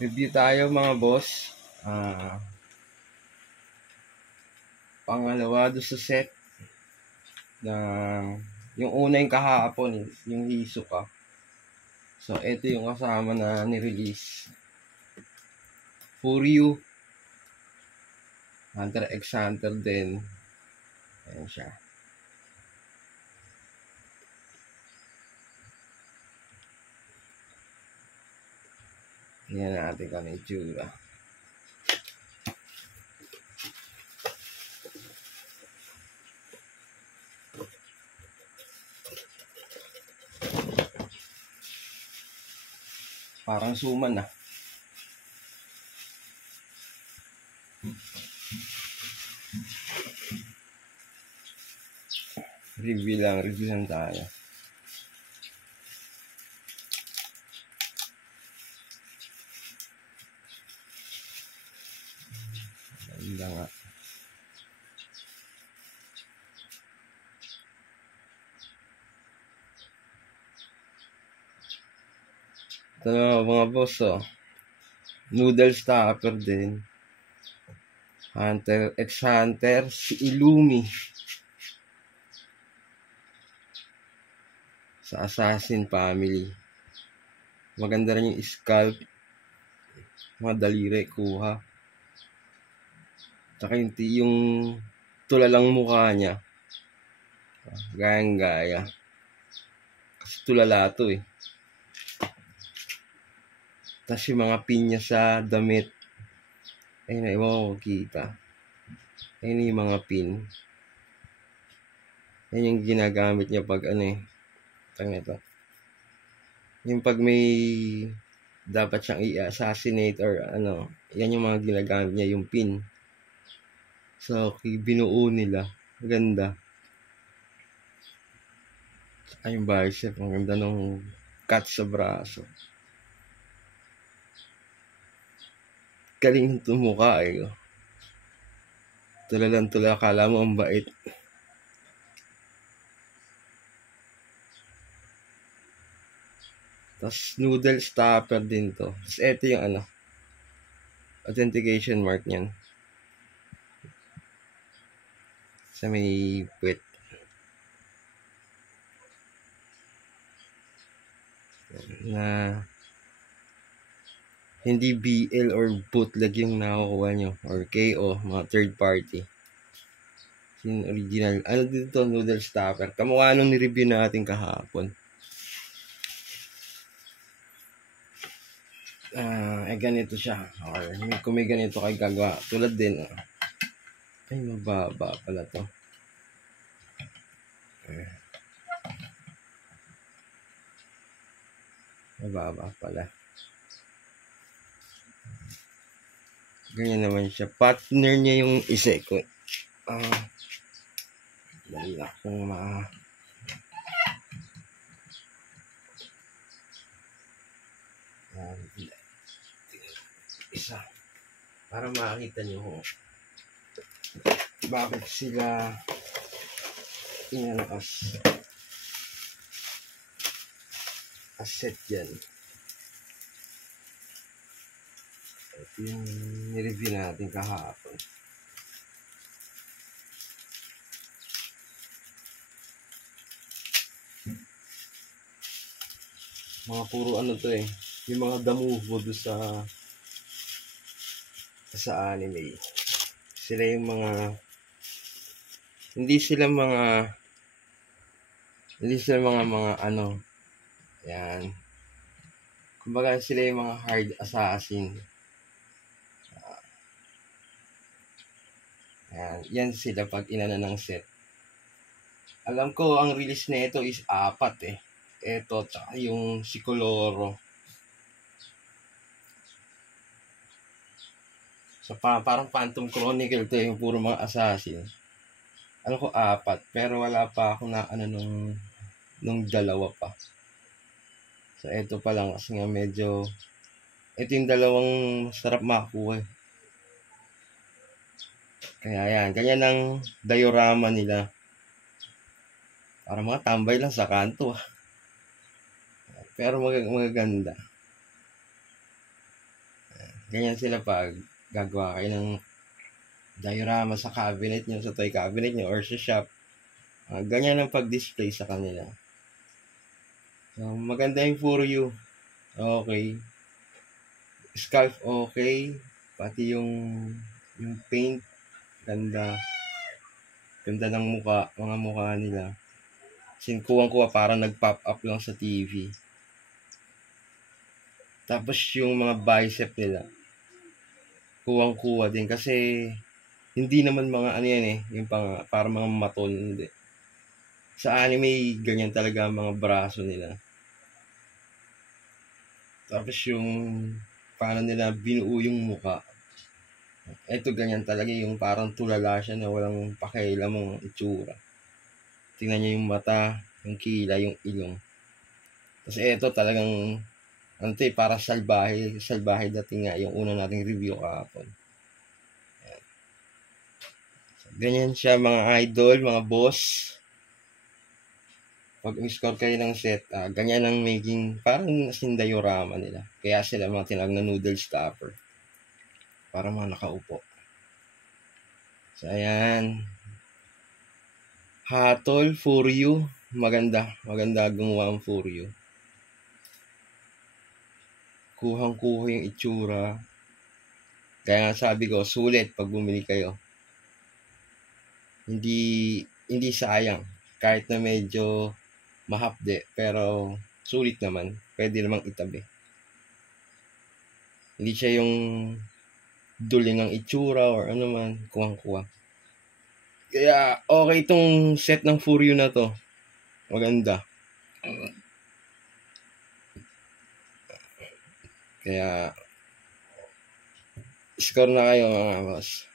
Review tayo mga boss. Pangalawa do sa set na yung una yung kahapon, yung Hisoka. So ito yung kasama na ni-release. Furyu, Hunter x Hunter din. Ayan siya. Tingnan natin kung ano yung tsura. Parang suman na. Review lang tayo. Ganda nga. Ito na mga boss, noodle stopper din. Hunter x Hunter, si Illumi. Sa Assassin Family. Maganda rin yung scalp. Mga daliri, kuha. Tsaka yung tulalang mukha niya. Gayang-gaya. Kasi tulala to eh. Tapos yung mga pin niya sa damit. Ayun na, iwan ko kita. Ayun yung mga pin. Yan yung ginagamit niya pag ito. Yung pag may dapat siyang i-assassinate or yan yung mga ginagamit niya, yung pin. So, binuo nila. Ganda. Ay, yung bicep. Ang ganda nung cut sa braso. Galing tumukha eh. Tulalang tula. Akala mo ang bait. Tapos noodle stopper din to. Tapos ito yung authentication mark niyan. Sa may puwet. Na hindi BL or bootleg yung nakukuha nyo. Or KO, mga third party. Yung original. Ano dito, noodle stopper. Kamukha nung ni-review natin kahapon. Ganito siya. Or kung may ganito kayo gagawa. Tulad din. Ay, mababa pala to. Mababa pala. Ganyan naman siya. Partner niya yung isa ko. Dali akong isa. Para makita niyo bakit sila asset yan. Ito yung nireview natin kahapon. Mga puro to eh. Yung mga damuho do sa anime. Sila yung mga hindi sila mga yan. Kumbaga sila yung mga hard assassin. Yan sila pag ng set. Alam ko ang release na ito is 4 eh. Ito tsaka yung si Coloro. So parang Phantom Chronicle to yung puro mga assassin. Alam ko 4 pero wala pa ako na nung dalawa pa. So ito pa lang kasi nga medyo ito yung dalawang sarap makakuha. Kaya yan, ganyan ang diorama nila. Para mga tambay lang sa kanto. Pero magaganda. Ganyan sila pag gagawa kayo ng diorama sa cabinet nyo, sa toy cabinet nyo, or sa shop. Ganyan ang pag-display sa kanila. So, maganda yung for you. Okay. Scarf okay. Pati yung paint, ganda. Ganda ng mga mukha nila. Kuwang-kuwa parang nag-pop up lang sa TV. Tapos yung mga bicep nila, kuwang-kuwa din kasi hindi naman mga ano yan yung para mga maton, hindi. Sa anime, ganyan talaga ang mga braso nila. Tapos yung paano nila binuo yung muka. Ito ganyan talaga yung parang tulala siya na walang pakialam mong itsura. Tingnan niyo yung mata, yung kila, yung ilong. Kasi ito talagang para salbahe dating nga yung una nating review kahapon. Ganyan siya mga idol, mga boss. Pag score kayo ng set, ganyan ang making, parang diorama nila. Kaya sila mga tinawag na noodle stopper. Para mga nakaupo. So, ayan. Hatol, for you. Maganda gumawa ang for you. Kuhang-kuha yung itsura. Kaya nga sabi ko, sulit pag bumili kayo. Hindi sayang. Kahit na medyo mahapde, pero sulit naman. Pwede namang itabi. Hindi siya yung duling ang itsura or ano man, kuhang-kuha. Kaya okay itong set ng Furyo na to. Maganda. Kaya score na kayo mga boss.